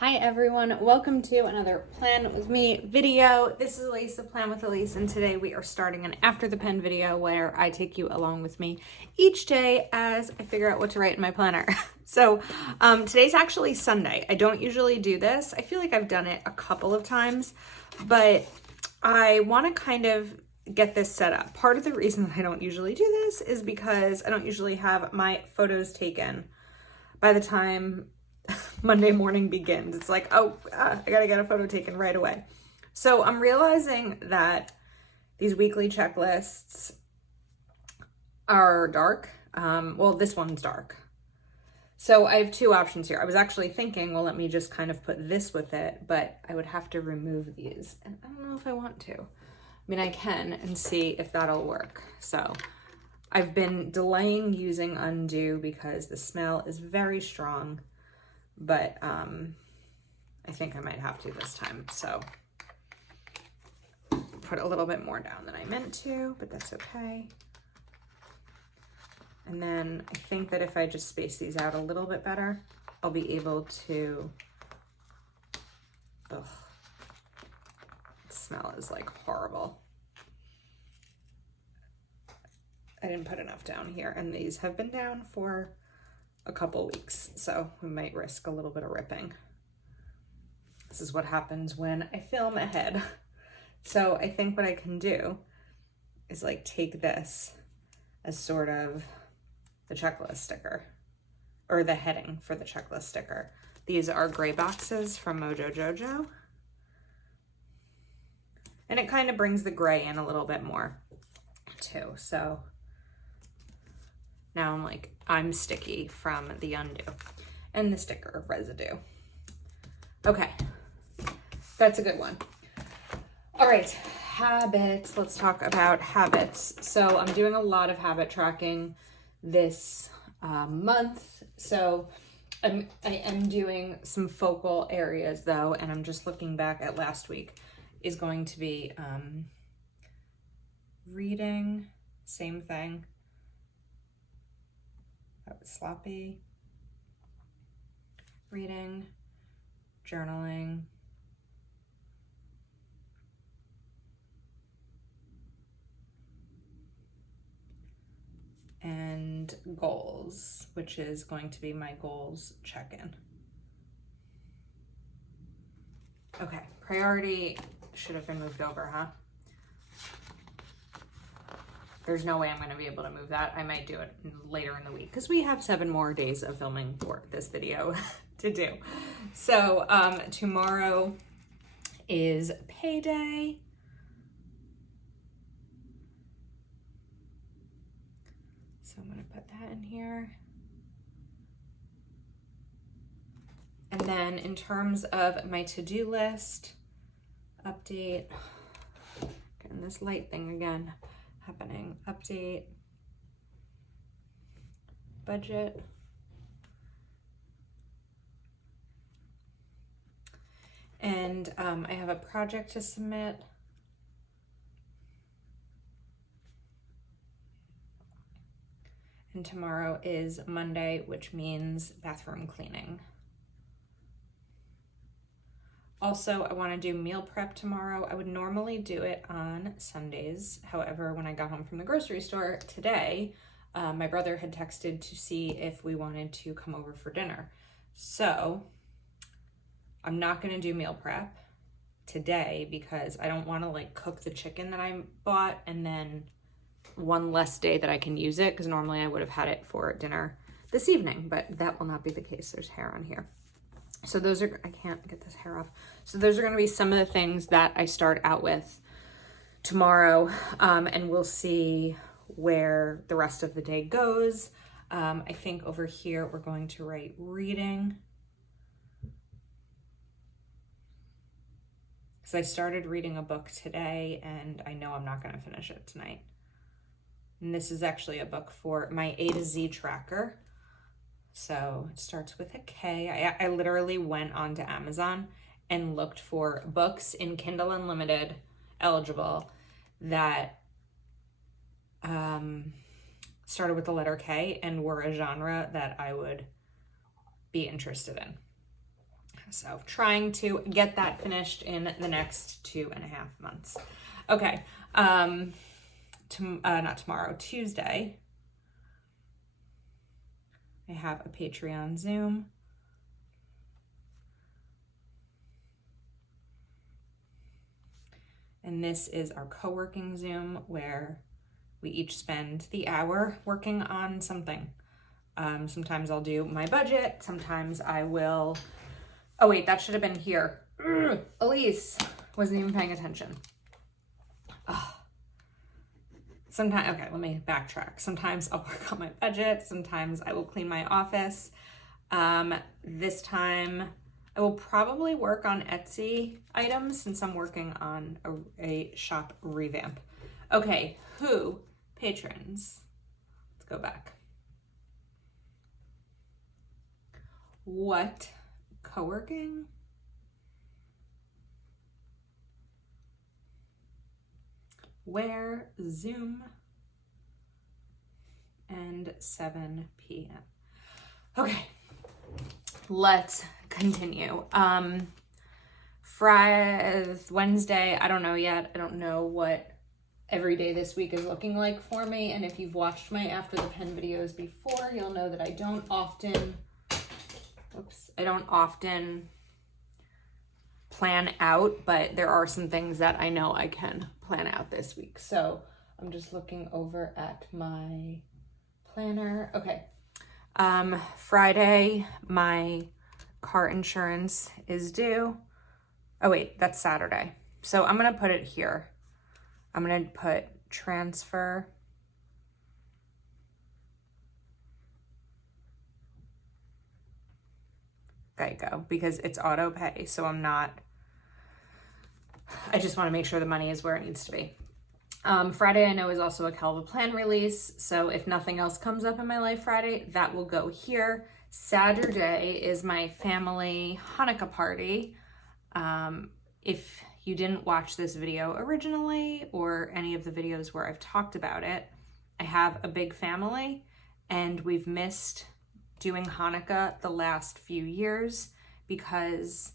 Hi everyone, welcome to another Plan With Me video. This is Elise of Plan With Elise, and today we are starting an After the Pen video where I take you along with me each day as I figure out what to write in my planner. So today's actually Sunday. I don't usually do this. I feel like I've done it a couple of times, but I want to kind of get this set up. Part of the reason that I don't usually do this is because I don't usually have my photos taken by the time Monday morning begins. It's like, I gotta get a photo taken right away. So I'm realizing that these weekly checklists are dark. Well, this one's dark. So I have two options here. I was actually thinking, well, let me just kind of put this with it, but I would have to remove these. And I don't know if I want to. I mean, I can and see if that'll work. So I've been delaying using Undo because the smell is very strong. But I think I might have to this time. So put a little bit more down than I meant to, but that's okay. And then I think that if I just space these out a little bit better, I'll be able to, the smell is like horrible. I didn't put enough down here, and these have been down for a couple weeks, so we might risk a little bit of ripping. This is what happens when I film ahead. So I think what I can do is like take this as sort of the checklist sticker, or the heading for the checklist sticker. These are gray boxes from Mojo Jojo. And it kind of brings the gray in a little bit more too. So now I'm sticky from the Undo and the sticker residue. Okay, that's a good one. All right, habits. Let's talk about habits. So I'm doing a lot of habit tracking this month. So I am doing some focal areas though, and I'm just looking back at last week, is going to be reading, same thing. That was sloppy. Reading, journaling, and goals, which is going to be my goals check-in. Okay, priority should have been moved over, huh? There's no way I'm going to be able to move that. I might do it later in the week because we have 7 more days of filming for this video to do. So tomorrow is payday. So I'm going to put that in here. And then in terms of my to-do list, update, getting this light thing again happening, update, budget, and I have a project to submit. And tomorrow is Monday, which means bathroom cleaning. Also, I want to do meal prep tomorrow. I would normally do it on Sundays. However, when I got home from the grocery store today, my brother had texted to see if we wanted to come over for dinner. So I'm not going to do meal prep today because I don't want to like cook the chicken that I bought and then one less day that I can use it, because normally I would have had it for dinner this evening, but that will not be the case. There's hair on here. So those are, I can't get this hair off. So those are going to be some of the things that I start out with tomorrow, and we'll see where the rest of the day goes. I think over here we're going to write reading. Because I started reading a book today and I know I'm not going to finish it tonight. And this is actually a book for my A to Z tracker. So it starts with a K. I literally went onto Amazon and looked for books in Kindle Unlimited eligible that started with the letter K and were a genre that I would be interested in. So trying to get that finished in the next 2.5 months. Okay, not tomorrow, Tuesday, I have a Patreon Zoom. And this is our co-working Zoom where we each spend the hour working on something. Sometimes I'll do my budget. Sometimes I will, oh wait, that should have been here. Elise wasn't even paying attention. Sometimes, okay, let me backtrack. Sometimes I'll work on my budget. Sometimes I will clean my office. This time I will probably work on Etsy items since I'm working on a shop revamp. Okay, who? Patrons. Let's go back. What? Co-working? Where? Zoom. And 7 p.m. Okay, let's continue. Wednesday, I don't know yet. I don't know what every day this week is looking like for me. And if you've watched my After the Pen videos before, you'll know that I don't often plan out, but there are some things that I know I can plan out this week. So I'm just looking over at my planner. Okay. Friday, my car insurance is due. Oh wait, that's Saturday. So I'm going to put it here. I'm going to put transfer. Geico because it's auto pay. So I just want to make sure the money is where it needs to be. Friday I know is also a Calva Plan release. So if nothing else comes up in my life Friday, that will go here. Saturday is my family Hanukkah party. If you didn't watch this video originally or any of the videos where I've talked about it, I have a big family and we've missed doing Hanukkah the last few years because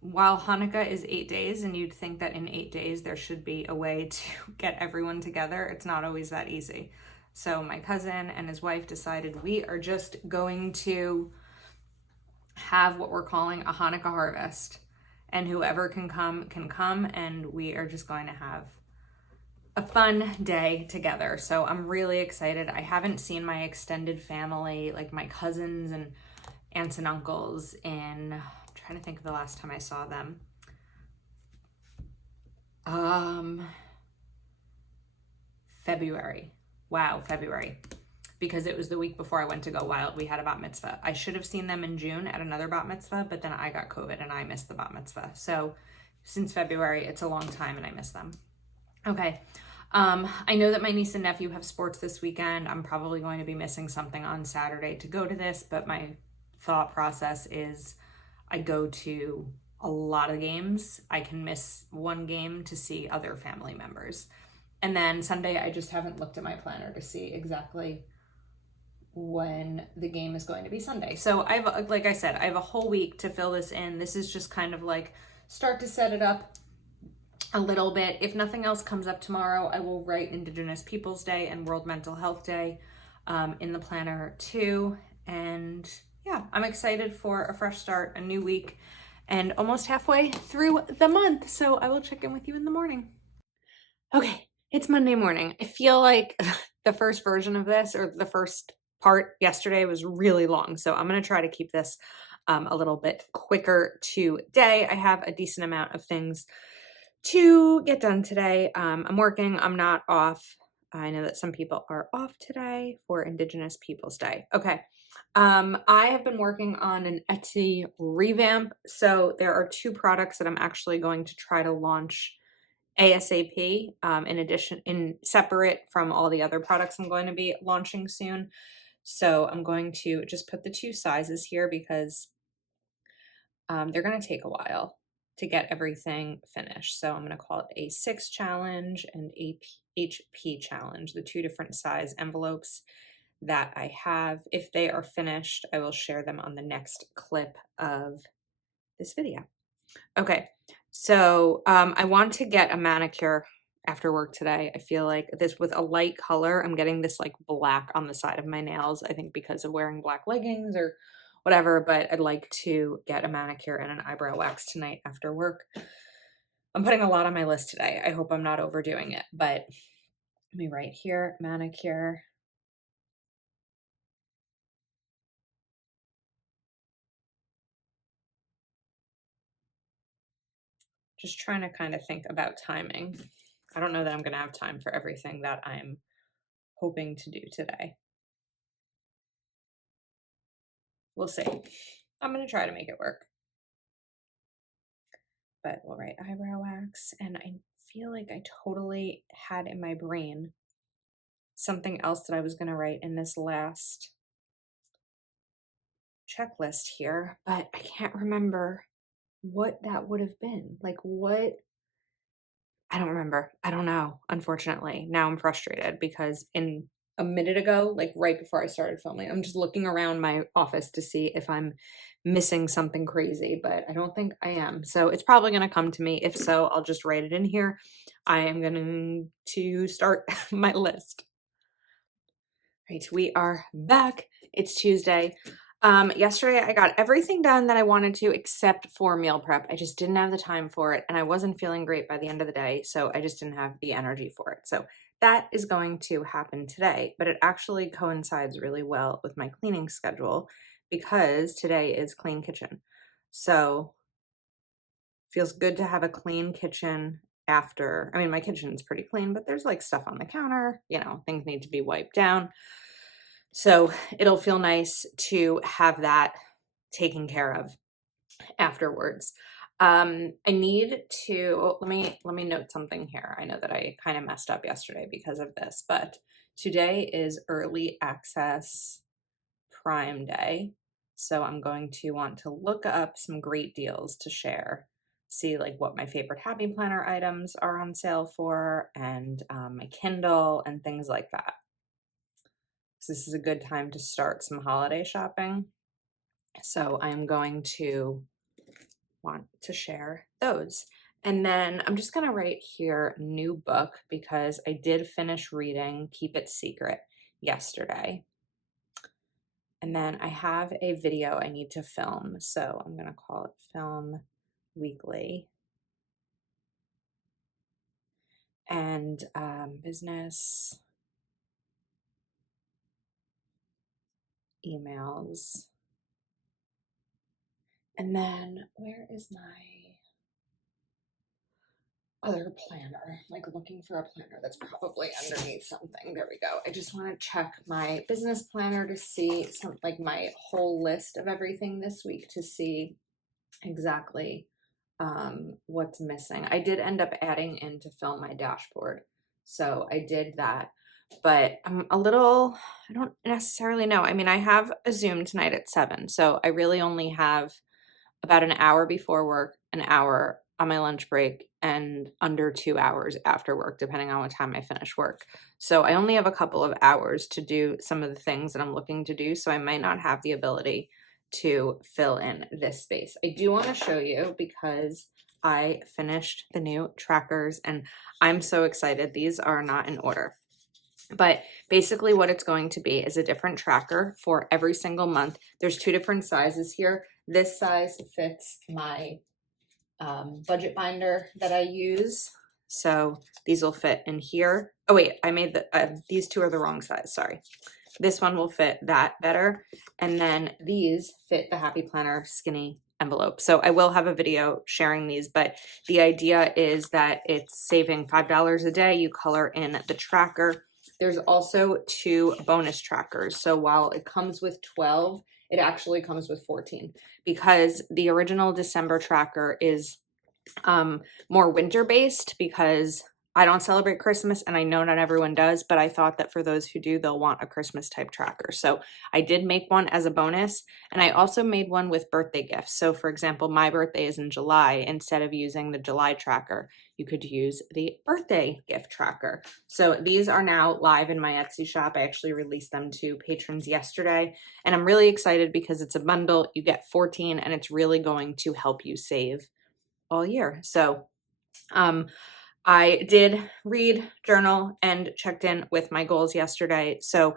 while Hanukkah is 8 days and you'd think that in 8 days there should be a way to get everyone together, it's not always that easy. So my cousin and his wife decided we are just going to have what we're calling a Hanukkah harvest. And whoever can come, and we are just going to have a fun day together. So I'm really excited. I haven't seen my extended family, like my cousins and aunts and uncles, in, I'm trying to think of the last time I saw them. February. Wow, February. Because it was the week before I went to go wild. We had a bat mitzvah. I should have seen them in June at another bat mitzvah, but then I got COVID and I missed the bat mitzvah. So since February, it's a long time and I miss them. Okay. I know that my niece and nephew have sports this weekend. I'm probably going to be missing something on Saturday to go to this, but my thought process is I go to a lot of games. I can miss one game to see other family members. And then Sunday, I just haven't looked at my planner to see exactly when the game is going to be Sunday. So like I said, I have a whole week to fill this in. This is just kind of like start to set it up a little bit. If nothing else comes up tomorrow, I will write Indigenous Peoples Day and World Mental Health Day in the planner too. And yeah, I'm excited for a fresh start, a new week, and almost halfway through the month. So I will check in with you in the morning. Okay, it's Monday morning. I feel like the first version of this, or the first part yesterday, was really long. So I'm going to try to keep this a little bit quicker today. I have a decent amount of things to get done today. I'm working. I'm not off. I know that some people are off today for Indigenous Peoples Day. Okay. I have been working on an Etsy revamp. So there are 2 products that I'm actually going to try to launch ASAP, separate from all the other products I'm going to be launching soon. So I'm going to just put the 2 sizes here because they're going to take a while to get everything finished. So I'm going to call it a 6 challenge and a HP challenge, the 2 different size envelopes. that I have. If they are finished, I will share them on the next clip of this video. Okay, so I want to get a manicure after work today. I feel like this with a light color, I'm getting this like black on the side of my nails, I think because of wearing black leggings or whatever, but I'd like to get a manicure and an eyebrow wax tonight after work. I'm putting a lot on my list today. I hope I'm not overdoing it, but let me write here, manicure. Just trying to kind of think about timing. I don't know that I'm going to have time for everything that I'm hoping to do today. We'll see. I'm going to try to make it work. But we'll write eyebrow wax. And I feel like I totally had in my brain something else that I was going to write in this last checklist here, but I can't remember what that would have been. Like what? I don't remember. I don't know, unfortunately. Now I'm frustrated because in a minute ago, like right before I started filming, I'm just looking around my office to see if I'm missing something crazy, but I don't think I am. So it's probably going to come to me. If so, I'll just write it in here. I am going to start my list. Right, we are back. It's Tuesday. Yesterday I got everything done that I wanted to except for meal prep. I just didn't have the time for it and I wasn't feeling great by the end of the day, so I just didn't have the energy for it. So that is going to happen today, but it actually coincides really well with my cleaning schedule because today is clean kitchen. So feels good to have a clean kitchen after. I mean, my kitchen's pretty clean, but there's like stuff on the counter, you know, things need to be wiped down. So it'll feel nice to have that taken care of afterwards. I need to, let me note something here. I know that I kind of messed up yesterday because of this, but today is early access Prime Day. So I'm going to want to look up some great deals to share, see like what my favorite Happy Planner items are on sale for, and my Kindle and things like that. This is a good time to start some holiday shopping. So I'm going to want to share those. And then I'm just going to write here new book because I did finish reading Keep It Secret yesterday. And then I have a video I need to film. So I'm going to call it Film Weekly. And business emails. And then where is my other planner? Like looking for a planner that's probably underneath something. There we go. I just want to check my business planner to see some, like my whole list of everything this week to see exactly what's missing. I did end up adding in to film my dashboard. So I did that, but I'm a little, I don't necessarily know. I mean, I have a Zoom tonight at 7. So I really only have about an hour before work, an hour on my lunch break, and under 2 hours after work, depending on what time I finish work. So I only have a couple of hours to do some of the things that I'm looking to do. So I might not have the ability to fill in this space. I do want to show you because I finished the new trackers and I'm so excited. These are not in order. But basically what it's going to be is a different tracker for every single month. There's 2 different sizes here. This size fits my budget binder that I use. So these will fit in here. Oh wait, I made these 2 are the wrong size, sorry. This one will fit that better. And then these fit the Happy Planner skinny envelope. So I will have a video sharing these, but the idea is that it's saving $5 a day. You color in the tracker. There's also 2 bonus trackers. So while it comes with 12, it actually comes with 14 because the original December tracker is more winter based because I don't celebrate Christmas, and I know not everyone does, but I thought that for those who do, they'll want a Christmas type tracker. So I did make one as a bonus, and I also made one with birthday gifts. So for example, my birthday is in July. Instead of using the July tracker, you could use the birthday gift tracker. So these are now live in my Etsy shop. I actually released them to patrons yesterday, and I'm really excited because it's a bundle. You get 14, and it's really going to help you save all year. So I did read, journal, and checked in with my goals yesterday. So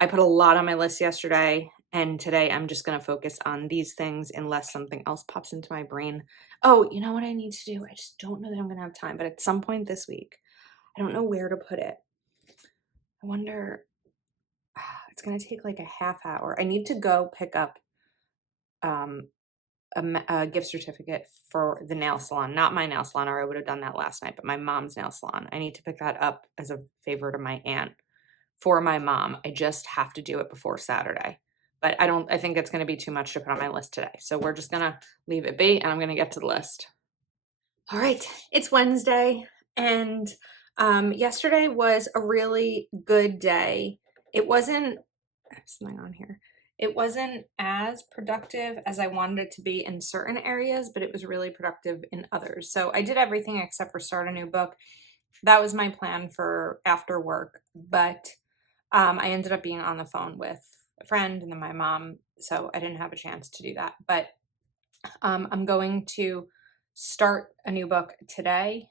I put a lot on my list yesterday, and today I'm just going to focus on these things unless something else pops into my brain. Oh, you know what I need to do? I just don't know that I'm going to have time, but at some point this week, I don't know where to put it. I wonder, it's going to take like a half hour. I need to go pick up a gift certificate for the nail salon, not my nail salon, or I would have done that last night, but my mom's nail salon. I need to pick that up as a favor to my aunt for my mom. I just have to do it before Saturday, but I think it's going to be too much to put on my list today. So we're just going to leave it be, and I'm going to get to the list. All right, it's Wednesday, and yesterday was a really good day. It wasn't, something on here. It wasn't as productive as I wanted it to be in certain areas, but it was really productive in others. So I did everything except for start a new book. That was my plan for after work, but I ended up being on the phone with a friend and then my mom, so I didn't have a chance to do that. But I'm going to start a new book today.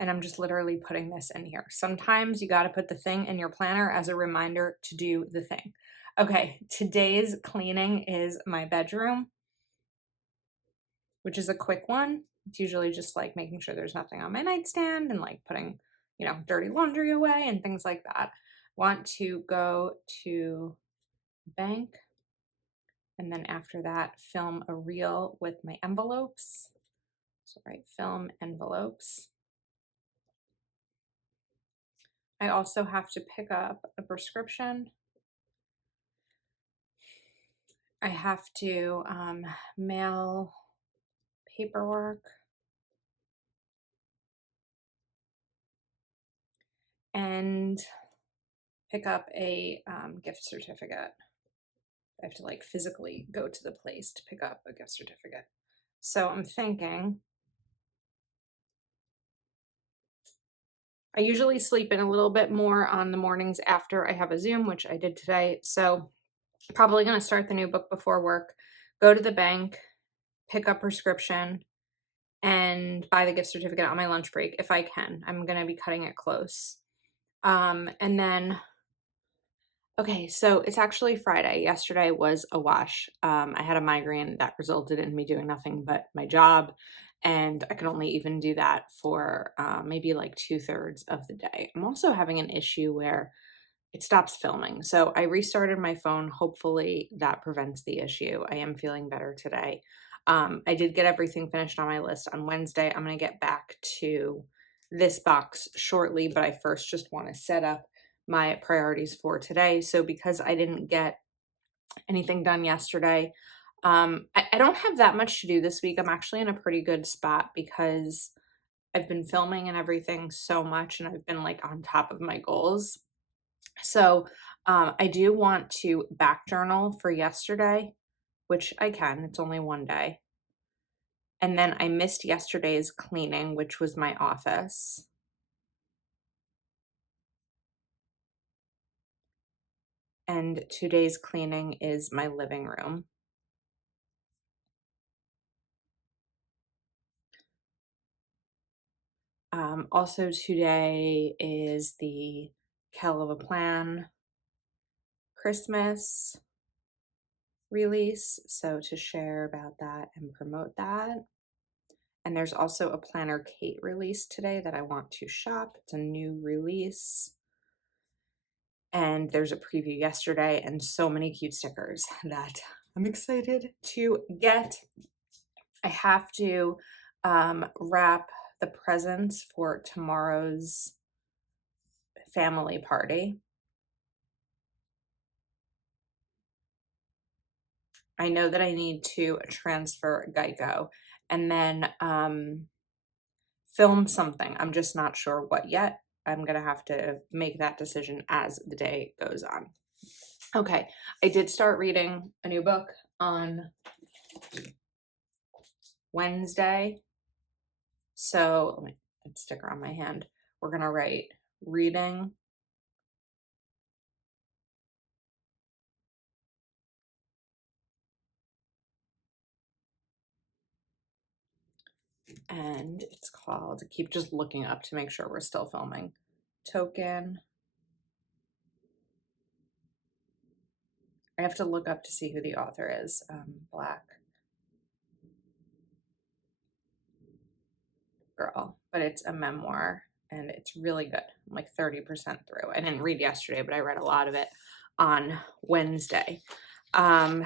And I'm just literally putting this in here. Sometimes you got to put the thing in your planner as a reminder to do the thing. Okay, today's cleaning is my bedroom, which is a quick one. It's usually just like making sure there's nothing on my nightstand and like putting, dirty laundry away and things like that. Want to go to bank, and then after that, film a reel with my envelopes. So write film envelopes. I also have to pick up a prescription. I have to mail paperwork and pick up a gift certificate. I have to like physically go to the place to pick up a gift certificate. So I'm thinking, I usually sleep in a little bit more on the mornings after I have a Zoom, which I did today. So probably going to start the new book before work, go to the bank, pick up prescription, and buy the gift certificate on my lunch break if I can. I'm going to be cutting it close. And then, okay, so it's actually Friday. Yesterday was a wash. I had a migraine that resulted in me doing nothing but my job, and I could only even do that for maybe like 2/3 of the day. I'm also having an issue where it stops filming. So I restarted my phone. Hopefully that prevents the issue. I am feeling better today. I did get everything finished on my list on Wednesday. I'm going to get back to this box shortly, but I first just want to set up my priorities for today. So because I didn't get anything done yesterday, I don't have that much to do this week. I'm actually in a pretty good spot because I've been filming and everything so much, and I've been like on top of my goals. So I do want to back journal for yesterday, which I can. It's only one day. And then I missed yesterday's cleaning, which was my office. And today's cleaning is my living room. Also today is the Kell of a Plan Christmas release. So to share about that and promote that. And there's also a Planner Kate release today that I want to shop. It's a new release. And there's a preview yesterday and so many cute stickers that I'm excited to get. I have to wrap the presents for tomorrow's family party. I know that I need to transfer Geico, and then film something. I'm just not sure what yet. I'm gonna have to make that decision as the day goes on. Okay, I did start reading a new book on Wednesday. So let me put a sticker on my hand. We're gonna write reading and it's called, keep just looking up to make sure we're still filming. Token. I have to look up to see who the author is. Black girl, but it's a memoir and it's really good. I'm like 30% through. I didn't read yesterday, but I read a lot of it on Wednesday. So I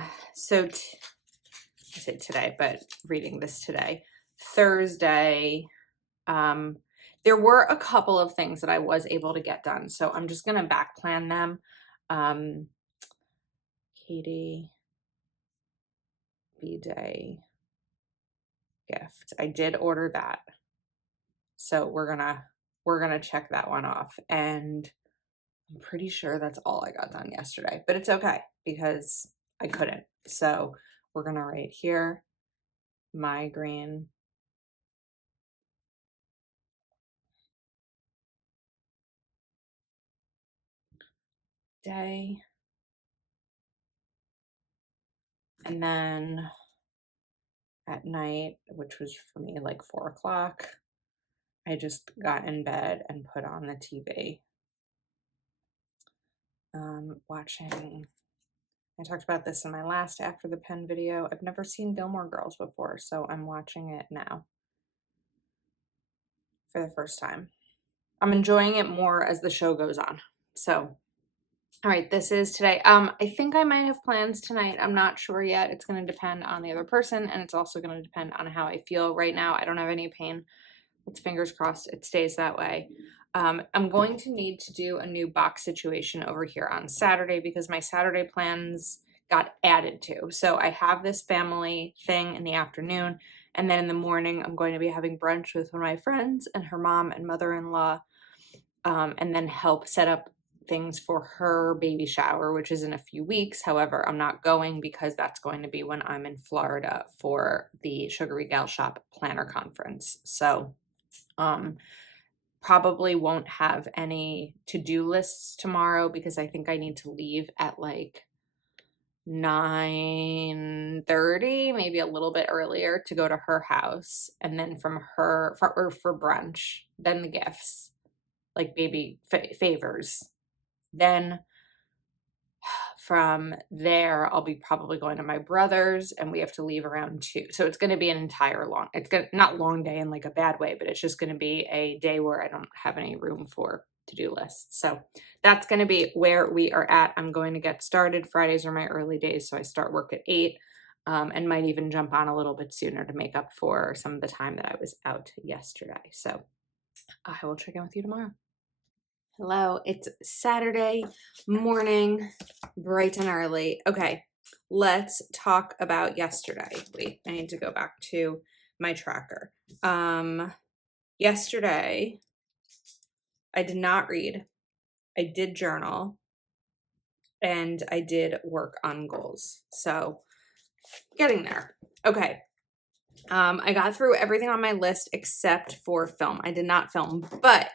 say today, but reading this today. Thursday, there were a couple of things that I was able to get done, so I'm just gonna back plan them. Katie B-Day gift. I did order that. So we're gonna check that one off. And I'm pretty sure that's all I got done yesterday, but it's okay because I couldn't. So we're gonna write here, migraine day. And then at night, which was for me like 4 o'clock, I just got in bed and put on the TV. Watching, I talked about this in my last After the Pen video. I've never seen Gilmore Girls before, so I'm watching it now for the first time. I'm enjoying it more as the show goes on. So, all right, this is today. I think I might have plans tonight. I'm not sure yet. It's going to depend on the other person, and it's also going to depend on how I feel. Right now, I don't have any pain. Let's fingers crossed it stays that way. I'm going to need to do a new box situation over here on Saturday because my Saturday plans got added to. So I have this family thing in the afternoon, and then in the morning, I'm going to be having brunch with one of my friends and her mom and mother-in-law, and then help set up things for her baby shower, which is in a few weeks. However, I'm not going because that's going to be when I'm in Florida for the Sugary Gal Shop Planner Conference. So probably won't have any to-do lists tomorrow because I think I need to leave at like 9:30, maybe a little bit earlier, to go to her house, and then from her for brunch, then the gifts, like baby favors. Then from there, I'll be probably going to my brother's, and we have to leave around 2. So it's going to be an entire not long day in like a bad way, but it's just going to be a day where I don't have any room for to-do lists. So that's going to be where we are at. I'm going to get started. Fridays are my early days, so I start work at 8, and might even jump on a little bit sooner to make up for some of the time that I was out yesterday. So I will check in with you tomorrow. Hello, it's Saturday morning, bright and early. Okay, let's talk about yesterday. Wait, I need to go back to my tracker. Yesterday, I did not read. I did journal, and I did work on goals. So, getting there. Okay. I got through everything on my list except for film. I did not film, but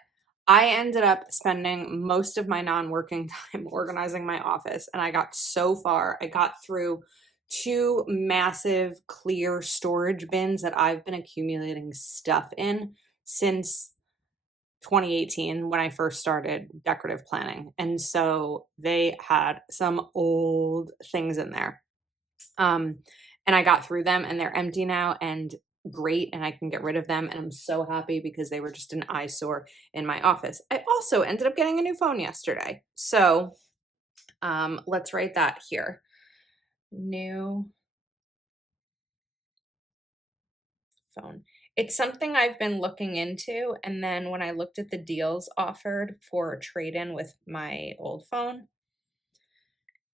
I ended up spending most of my non-working time organizing my office, and I got so far. I got through 2 massive clear storage bins that I've been accumulating stuff in since 2018 when I first started decorative planning. And so they had some old things in there. And I got through them, and they're empty now and great, and I can get rid of them. And I'm so happy because they were just an eyesore in my office. I also ended up getting a new phone yesterday. So let's write that here. New phone. It's something I've been looking into. And then when I looked at the deals offered for a trade-in with my old phone,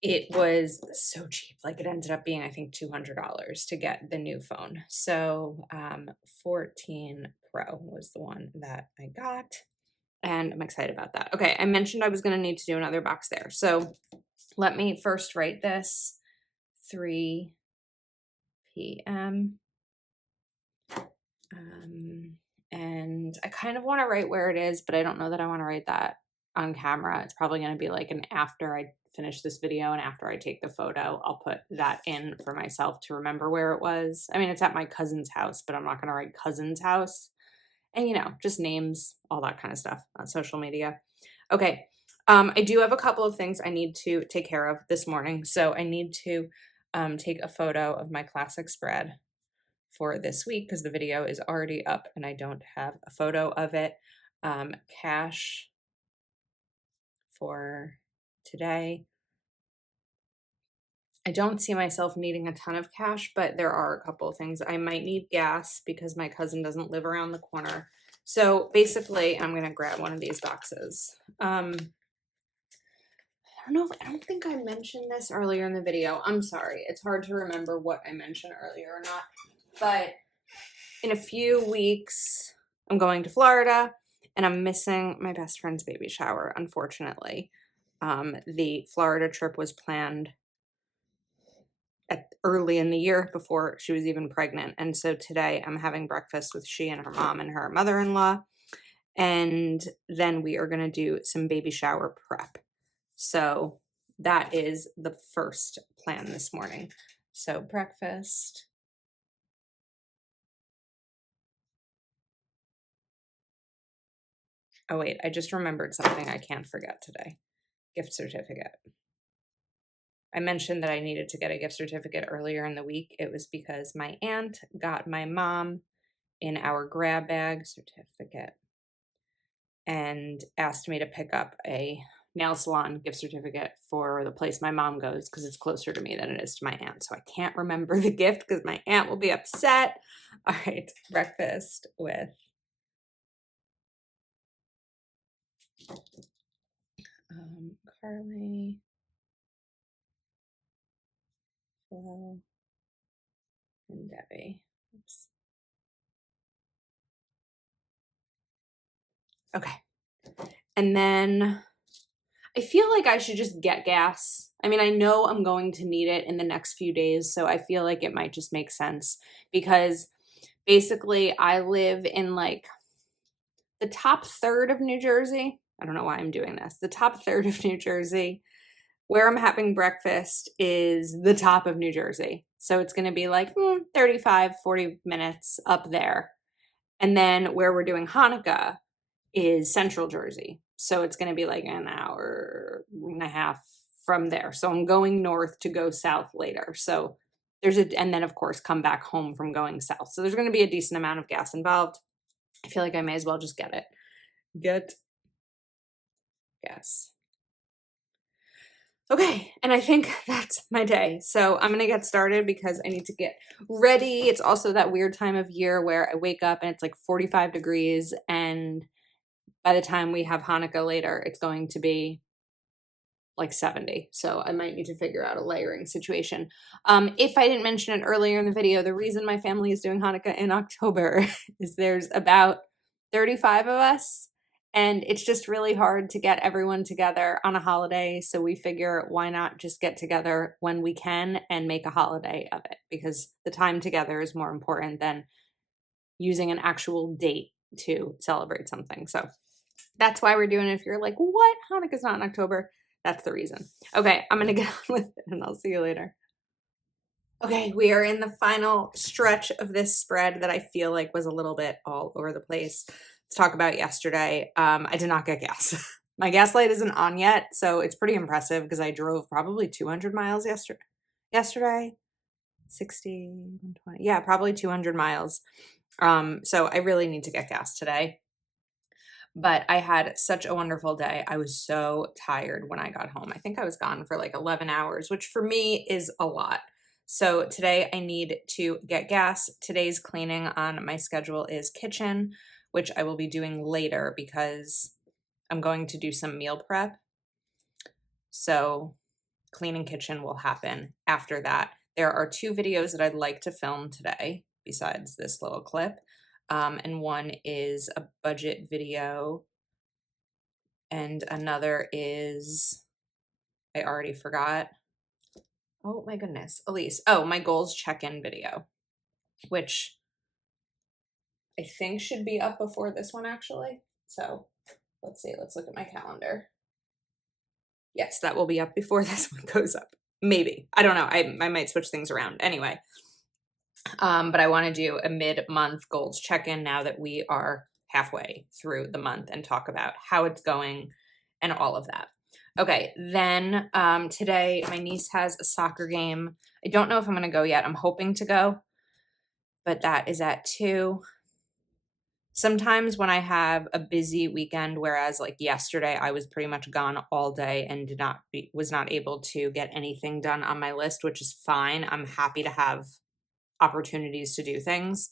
it was so cheap. Like it ended up being, I think, $200 to get the new phone. So 14 Pro was the one that I got. And I'm excited about that. Okay, I mentioned I was going to need to do another box there. So let me first write this 3 p.m. And I kind of want to write where it is, but I don't know that I want to write that on camera. It's probably going to be like an after I finish this video and after I take the photo, I'll put that in for myself to remember where it was. I mean, it's at my cousin's house, but I'm not going to write cousin's house. And, you know, just names, all that kind of stuff on social media. Okay. I do have a couple of things I need to take care of this morning. So I need to take a photo of my classic spread for this week because the video is already up and I don't have a photo of it. Cash for today. I don't see myself needing a ton of cash, but there are a couple of things. I might need gas because my cousin doesn't live around the corner. So basically, I'm going to grab one of these boxes. I don't think I mentioned this earlier in the video. I'm sorry. It's hard to remember what I mentioned earlier or not. But in a few weeks, I'm going to Florida and I'm missing my best friend's baby shower, unfortunately. The Florida trip was planned early in the year before she was even pregnant. And so today I'm having breakfast with she and her mom and her mother-in-law. And then we are going to do some baby shower prep. So that is the first plan this morning. So breakfast. Oh wait, I just remembered something I can't forget today. Gift certificate. I mentioned that I needed to get a gift certificate earlier in the week. It was because my aunt got my mom in our grab bag certificate and asked me to pick up a nail salon gift certificate for the place my mom goes because it's closer to me than it is to my aunt. So I can't remember the gift because my aunt will be upset. All right, breakfast with Carly, Flo, and Debbie. Oops. Okay. And then I feel like I should just get gas. I mean, I know I'm going to need it in the next few days, so I feel like it might just make sense because basically I live in like the top third of New Jersey. I don't know why I'm doing this. The top third of New Jersey, where I'm having breakfast is the top of New Jersey. So it's going to be like 35, 40 minutes up there. And then where we're doing Hanukkah is Central Jersey. So it's going to be like an hour and a half from there. So I'm going north to go south later. So and then of course come back home from going south. So there's going to be a decent amount of gas involved. I feel like I may as well just get it. Get gas. Okay, and I think that's my day. So I'm going to get started because I need to get ready. It's also that weird time of year where I wake up and it's like 45 degrees and by the time we have Hanukkah later, it's going to be like 70. So I might need to figure out a layering situation. If I didn't mention it earlier in the video, the reason my family is doing Hanukkah in October is there's about 35 of us. And it's just really hard to get everyone together on a holiday. So we figure why not just get together when we can and make a holiday of it because the time together is more important than using an actual date to celebrate something. So that's why we're doing it. If you're like, what? Hanukkah's not in October. That's the reason. Okay, I'm going to get on with it and I'll see you later. Okay, we are in the final stretch of this spread that I feel like was a little bit all over the place. Let's talk about yesterday. I did not get gas. My gas light isn't on yet, so it's pretty impressive because I drove probably 200 miles yesterday. 60, 120. Yeah, probably 200 miles. So I really need to get gas today. But I had such a wonderful day. I was so tired when I got home. I think I was gone for like 11 hours, which for me is a lot. So today I need to get gas. Today's cleaning on my schedule is kitchen, which I will be doing later because I'm going to do some meal prep. So cleaning kitchen will happen after that. There are 2 videos that I'd like to film today besides this little clip. And one is a budget video and another is, I already forgot. Oh my goodness, Elise. Oh, my goals check-in video, which I think should be up before this one actually. So let's see, let's look at my calendar. Yes, that will be up before this one goes up. Maybe. I don't know. I might switch things around. Anyway. But I want to do a mid-month goals check-in now that we are halfway through the month and talk about how it's going and all of that. Okay, then today my niece has a soccer game. I don't know if I'm going to go yet. I'm hoping to go, but that is at 2. Sometimes when I have a busy weekend, whereas like yesterday I was pretty much gone all day and was not able to get anything done on my list, which is fine. I'm happy to have opportunities to do things.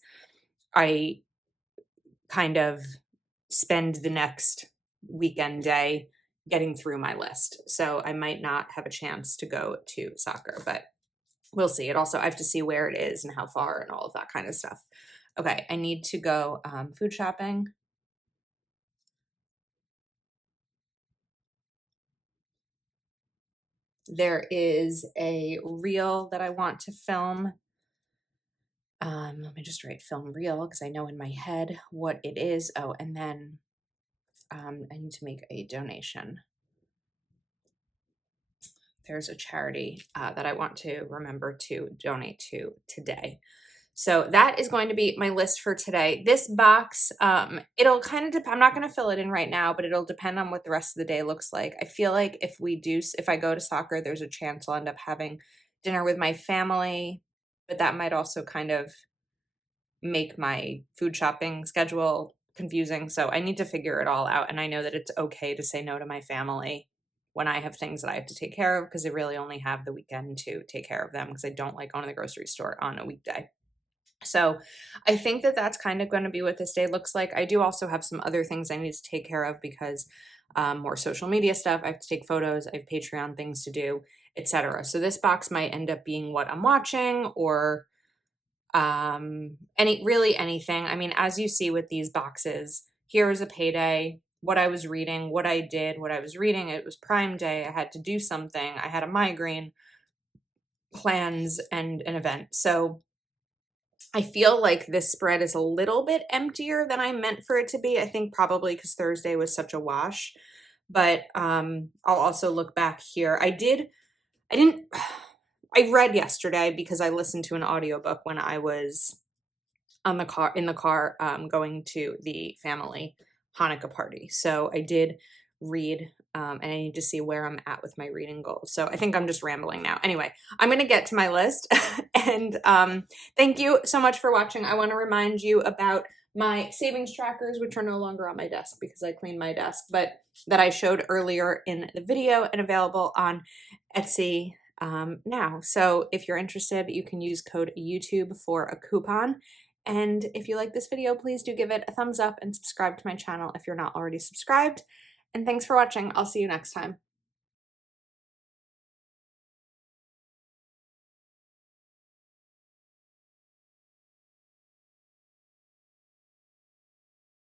I kind of spend the next weekend day getting through my list. So I might not have a chance to go to soccer, but we'll see. I have to see where it is and how far and all of that kind of stuff. Okay, I need to go food shopping. There is a reel that I want to film. Let me just write film reel because I know in my head what it is. Oh, and then I need to make a donation. There's a charity that I want to remember to donate to today. So that is going to be my list for today. This box, it'll kind of depend. I'm not going to fill it in right now, but it'll depend on what the rest of the day looks like. I feel like if I go to soccer, there's a chance I'll end up having dinner with my family, but that might also kind of make my food shopping schedule confusing. So I need to figure it all out. And I know that it's okay to say no to my family when I have things that I have to take care of, because I really only have the weekend to take care of them because I don't like going to the grocery store on a weekday. So I think that that's kind of going to be what this day looks like. I do also have some other things I need to take care of because more social media stuff. I have to take photos. I have Patreon things to do, etc. So this box might end up being what I'm watching or anything. I mean, as you see with these boxes, here is a payday, what I was reading, what I did, what I was reading. It was Prime Day. I had to do something. I had a migraine, plans, and an event. So I feel like this spread is a little bit emptier than I meant for it to be. I think probably because Thursday was such a wash. But I'll also look back here. I read yesterday because I listened to an audiobook when I was in the car going to the family Hanukkah party. So I did read and I need to see where I'm at with my reading goals. So I think I'm just rambling now. Anyway, I'm going to get to my list and thank you so much for watching. I want to remind you about my savings trackers, which are no longer on my desk because I cleaned my desk, but that I showed earlier in the video and available on Etsy now. So if you're interested, you can use code YouTube for a coupon. And if you like this video, please do give it a thumbs up and subscribe to my channel if you're not already subscribed. And thanks for watching. I'll see you next time.